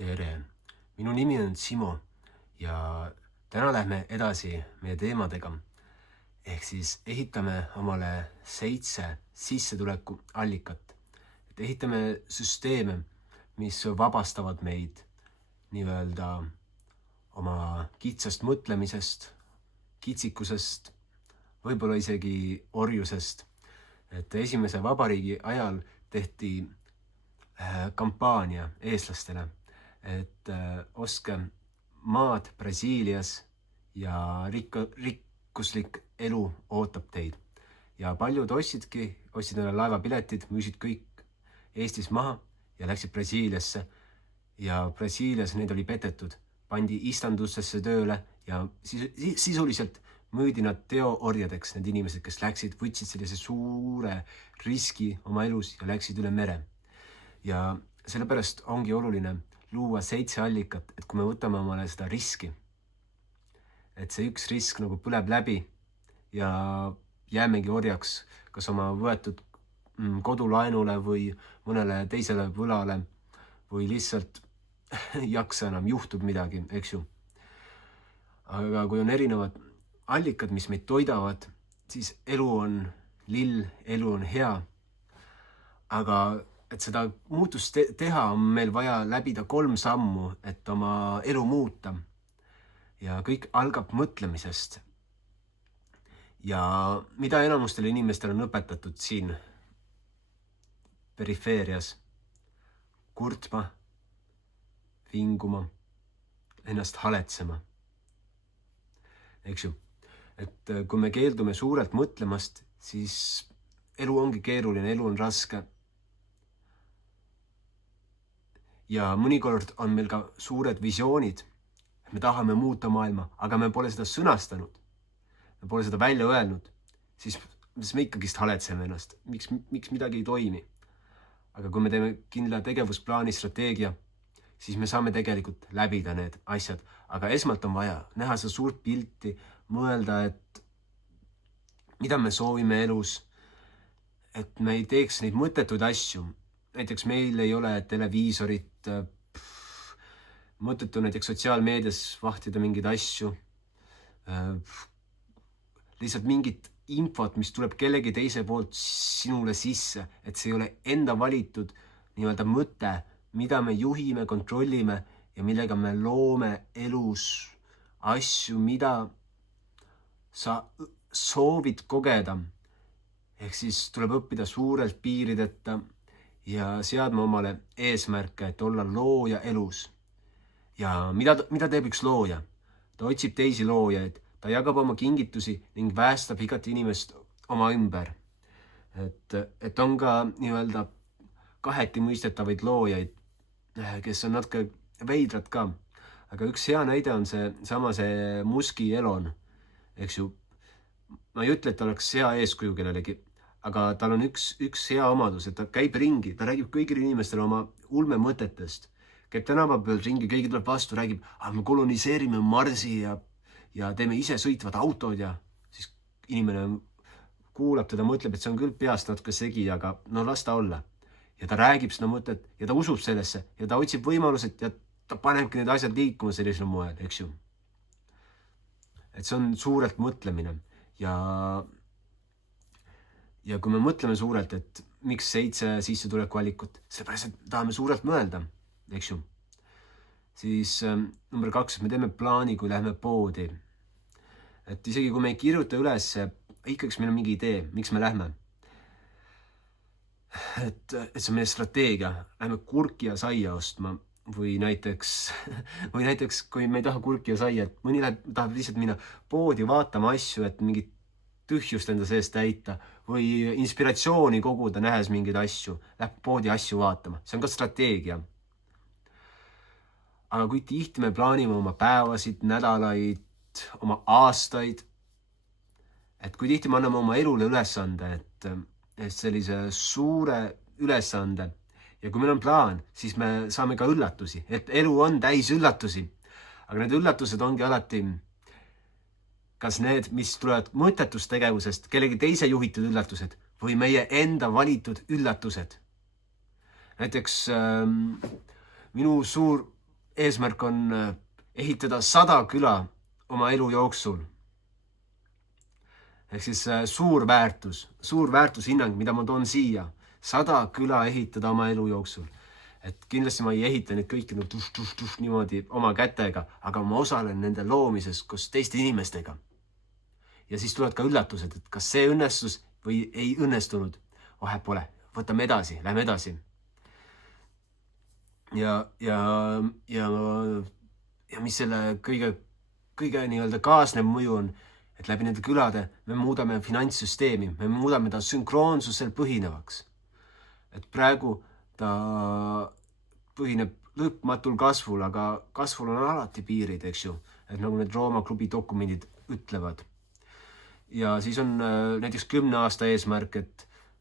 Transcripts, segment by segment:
Tere! Minu nimi on Simo ja täna lähme edasi meie teemadega. Ehk siis ehitame omale 7 sissetuleku allikat. Et ehitame süsteeme, mis vabastavad meid nii-öelda oma kitsast mõtlemisest, kitsikusest, võib-olla isegi orjusest. Et esimese vabariigi ajal tehti kampaania eestlastele, et ostke maad Brasiilias ja rikkuslik elu ootab teid. Ja paljud ostsid neile laevapiletid, müüsid kõik Eestis maha ja läksid Brasiiliasse. Ja Brasiilias neid oli petetud, pandi istandustesse tööle ja sisuliselt müüdi nad teoorjadeks, need inimesed, kes läksid, võtsid sellise suure riski oma elus ja läksid üle mere. Ja sellepärast ongi oluline luua 7 allikat, et kui me võtame omale seda riski, et see üks risk nagu põleb läbi ja jäämegi orjaks kas oma võetud kodulaenule või mõnele teisele võlale või lihtsalt jaksa enam, juhtub midagi, eks ju. Aga kui on erinevad allikad, mis meid toidavad, siis elu on lill, elu on hea. Aga et seda muutust teha, on meil vaja läbida 3 sammu, et oma elu muuta. Ja kõik algab mõtlemisest. Ja mida enamustele inimestele on õpetatud siin perifeerias? Kurtma, vinguma, ennast haletsema. Eks ju? Et kui me keeldume suurelt mõtlemast, siis elu ongi keeruline, elu on raske. Ja mõnikord on meil ka suured visioonid. Me tahame muuta maailma, aga me pole seda sõnastanud. Me pole seda välja öelnud. Siis me ikkagist haletseme ennast. Miks midagi ei toimi? Aga kui me teeme kindla tegevusplaani strateegia, siis me saame tegelikult läbida need asjad. Aga esmalt on vaja näha seda suurt pilti, mõelda, et mida me soovime elus, et me ei teeks neid mõttetuid asju. Näiteks meil ei ole televiisorit, mõttetu näiteks sotsiaalmeedias vahtida mingeid asju, lihtsalt mingit infot, mis tuleb kellegi teise poolt sinule sisse, et see ei ole enda valitud nii-öelda mõte, mida me juhime, kontrollime ja millega me loome elus asju, mida sa soovid kogeda. Ehk siis tuleb õppida suurelt piirideta ja seadma omale eesmärke, et olla looja elus. Ja mida teeb üks looja? Ta otsib teisi loojaid, ta jagab oma kingitusi ning päästab igat inimest oma ümber. Et on ka nii-öelda kaheti mõistetavaid loojaid, kes on natuke veidrad ka. Aga üks hea näide on see Muski Elon. Eks ju, ma ei ütle, et ta oleks hea eeskuju kellelegi, aga tal on üks hea omadus, et ta käib ringi, ta räägib kõigile inimestele oma ulme mõtetest. Käib tänava peal ringi, keegi tuleb vastu, räägib, me koloniseerime Marsi ja teeme ise sõitvad autod ja siis inimene kuulab teda, mõtleb, et see on küll peast natuke segi, aga no las ta olla. Ja ta räägib seda mõtet ja ta usub sellesse ja ta otsib võimalused ja ta panebki need asjad liikuma sellisel moel, eks ju. Et see on suurelt mõtlemine ja kui me mõtleme suurelt, et miks 7 sissetuleku valikut, seepärast, et tahame suurelt mõelda, eks ju. Siis number 2, me teeme plaani, kui läheme poodi. Et isegi kui me ei kirjuta üles, ikkagi meil on mingi idee, miks me lähme. Et see on meie strateegia, lähme kurki ja saia ostma või näiteks kui me ei taha kurki ja saia, et mõni tahab lihtsalt minna poodi vaatama asju, et mingit tühjust enda sees täita või inspiratsiooni koguda, nähes mingeid asju, läheb poodi asju vaatama. See on ka strateegia. Aga kui tihti me plaanime oma päevasid, nädalaid, oma aastaid, et kui tihti me anname oma elule ülesande, et sellise suure ülesande ja kui meil on plaan, siis me saame ka üllatusi, et elu on täis üllatusi. Aga need üllatused ongi alati kas need, mis tulevad mõttetustegevusest, kellegi teise juhitud üllatused või meie enda valitud üllatused. Näiteks minu suur eesmärk on ehitada 100 küla oma elu jooksul. Ehk siis suur väärtushinnang, mida ma toon siia. 100 küla ehitada oma elu jooksul. Et kindlasti ma ei ehita neid kõiki niimoodi oma kätega, aga ma osalen nende loomises koos teiste inimestega. Ja siis tulevad ka üllatused, et kas see õnnestus või ei õnnestunud. Vahet pole, võtame edasi, lähme edasi. Ja mis selle kõige nii-öelda kaasnev mõju on, et läbi nende külade me muudame finantssüsteemi, me muudame ta sünkroonsusel põhinevaks. Et praegu ta põhineb lõpmatul kasvul, aga kasvul on alati piirid, eks ju, et nagu need Rooma klubi dokumendid ütlevad. Ja siis on näiteks 10 aasta eesmärk,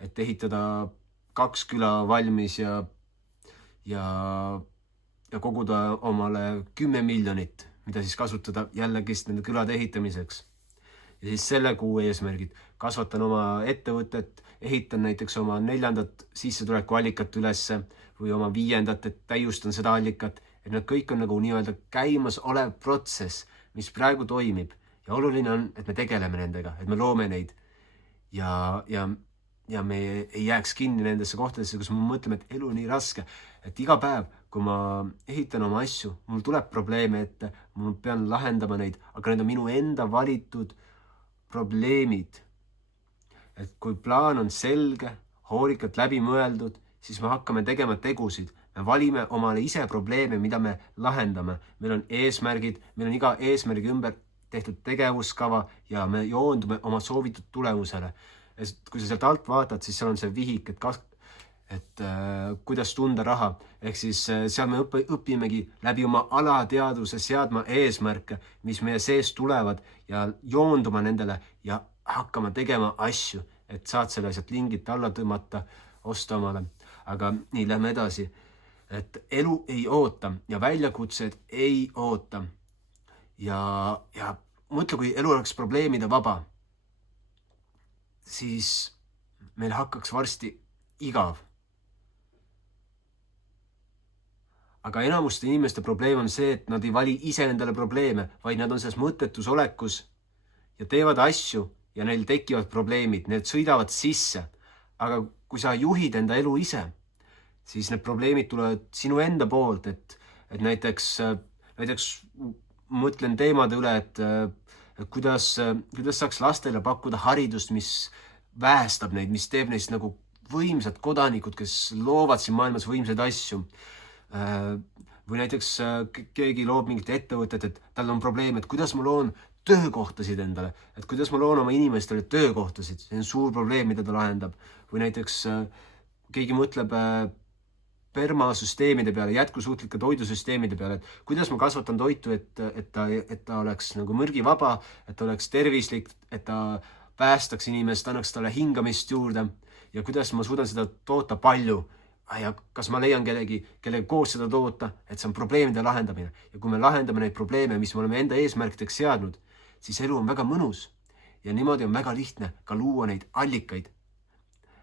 et ehitada 2 küla valmis ja koguda omale 10 miljonit, mida siis kasutada jällegi nende külade ehitamiseks. Ja siis selle kuu eesmärgid. Kasvatan oma ettevõtet, ehitan näiteks oma 4. sissetulekuallikat ülesse või oma 5., et täiustan seda allikat. Et nad kõik on nagu nii-öelda käimas olev protsess, mis praegu toimib. Ja oluline on, et me tegeleme nendega, et me loome neid. Ja me ei jääks kinni nendesse kohtadesse, kus me mõtleme, et elu on nii raske. Et iga päev, kui ma ehitan oma asju, mul tuleb probleeme ette, mul pean lahendama neid, aga need on minu enda valitud probleemid. Et kui plaan on selge, hoolikalt läbi mõeldud, siis me hakkame tegema tegusid. Me valime omale ise probleeme, mida me lahendame. Meil on eesmärgid, meil on iga eesmärgi ümber tehtud tegevuskava ja me joondume oma soovitud tulemusele. Kui sa sealt alt vaatad, siis seal on see vihik, et kuidas tunda raha. Ehk siis seal me õpimegi läbi oma alateadvuse seadma eesmärke, mis meie sees tulevad ja joonduma nendele ja hakkama tegema asju, et saad selle sealt lingit alla tõmmata, osta omale. Aga nii, lähme edasi. Et elu ei oota ja väljakutsed ei oota. Ja mõtle, kui elu oleks probleemide vaba, siis meil hakkaks varsti igav. Aga enamuste inimeste probleem on see, et nad ei vali ise endale probleeme, vaid nad on selles mõttetus olekus ja teevad asju ja neil tekivad probleemid, need sõidavad sisse. Aga kui sa juhid enda elu ise, siis need probleemid tulevad sinu enda poolt, et näiteks mõtlen teemade üle, et kuidas saaks lastele pakkuda haridust, mis väestab neid, mis teeb neist nagu võimsad kodanikud, kes loovad siin maailmas võimsaid asju. Või näiteks keegi loob mingit ettevõtet, et tal on probleem, et kuidas ma loon töökohtasid endale, et kuidas ma loon oma inimestele töökohtasid, see on suur probleem, mida ta lahendab. Või näiteks keegi mõtleb permasüsteemide peale, jätkusuutlike toidusüsteemide peale, et kuidas ma kasvatan toitu, et ta oleks nagu mürgivaba, et ta oleks tervislik, et ta päästaks inimest, annaks talle hingamist juurde ja kuidas ma suudan seda toota palju. Ja kas ma leian kellega koos seda toota, et see on probleemide lahendamine. Ja kui me lahendame neid probleeme, mis me oleme enda eesmärkideks seadnud, siis elu on väga mõnus. Ja niimoodi on väga lihtne ka luua neid allikaid.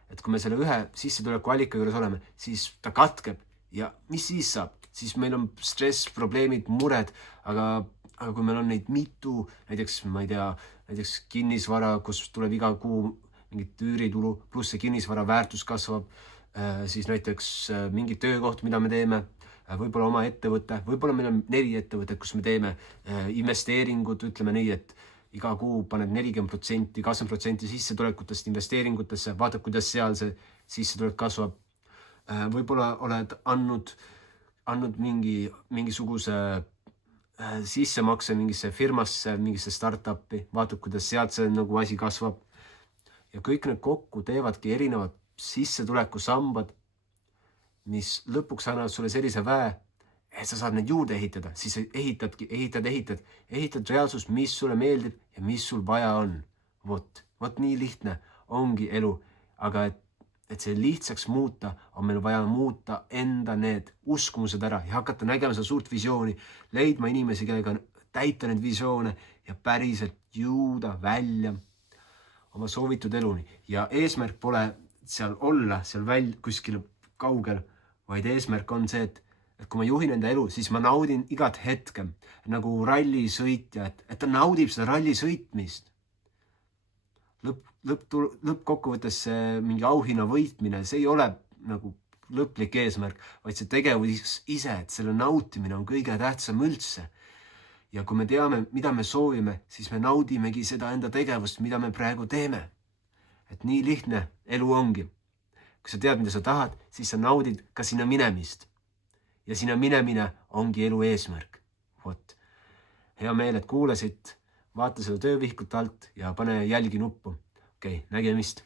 Et kui me selle ühe sissetuleku allika juures oleme, siis ta katkeb. Ja mis siis saab? Siis meil on stress, probleemid, mured, aga kui meil on neid mitu, näiteks, ma ei tea, näiteks kinnisvara, kus tuleb iga kuu mingit üüritulu, pluss see kinnisvara väärtus kasvab, siis näiteks mingi töökoht, mida me teeme, võib-olla oma ettevõte, võib-olla meil on 4 ettevõtet, kus me teeme investeeringud, ütleme nii, et iga kuu paned 40%, 20% sissetulekutest investeeringutesse, vaatad, kuidas seal see sissetulek kasvab. Võib-olla oled andnud mingisuguse sissemakse mingisse firmasse, mingisse startupi, vaatad, kuidas sealt see nagu asi kasvab. Ja kõik need kokku teevadki erinevad sissetulekusambad, mis lõpuks annavad sulle sellise väe, et sa saad neid juurde ehitada, siis ehitad reaalsust, mis sulle meeldib ja mis sul vaja on. Vot nii lihtne ongi elu, aga et see lihtsaks muuta, on meil vaja muuta enda need uskumused ära ja hakata nägema seda suurt visiooni, leidma inimesi, kellega täita neid visioone ja päriselt jõuda välja oma soovitud eluni. Ja eesmärk pole seal olla, seal kuskil kaugel, vaid eesmärk on see, et et kui ma juhin enda elu, siis ma naudin igat hetke nagu rallisõitja, et ta naudib seda ralli sõitmist. Lõppkokkuvõttes see mingi auhinna võitmine, see ei ole nagu lõplik eesmärk, vaid see tegevus ise, et selle nautimine on kõige tähtsam üldse. Ja kui me teame, mida me soovime, siis me naudimegi seda enda tegevust, mida me praegu teeme. Et nii lihtne elu ongi. Kui sa tead, mida sa tahad, siis sa naudid ka sinna minemist. Ja sinna minemine ongi elu eesmärk. Vot. Hea meel, et kuulasid, vaata seda töövihkut alt ja pane jälgi nuppu. Okei, nägemist.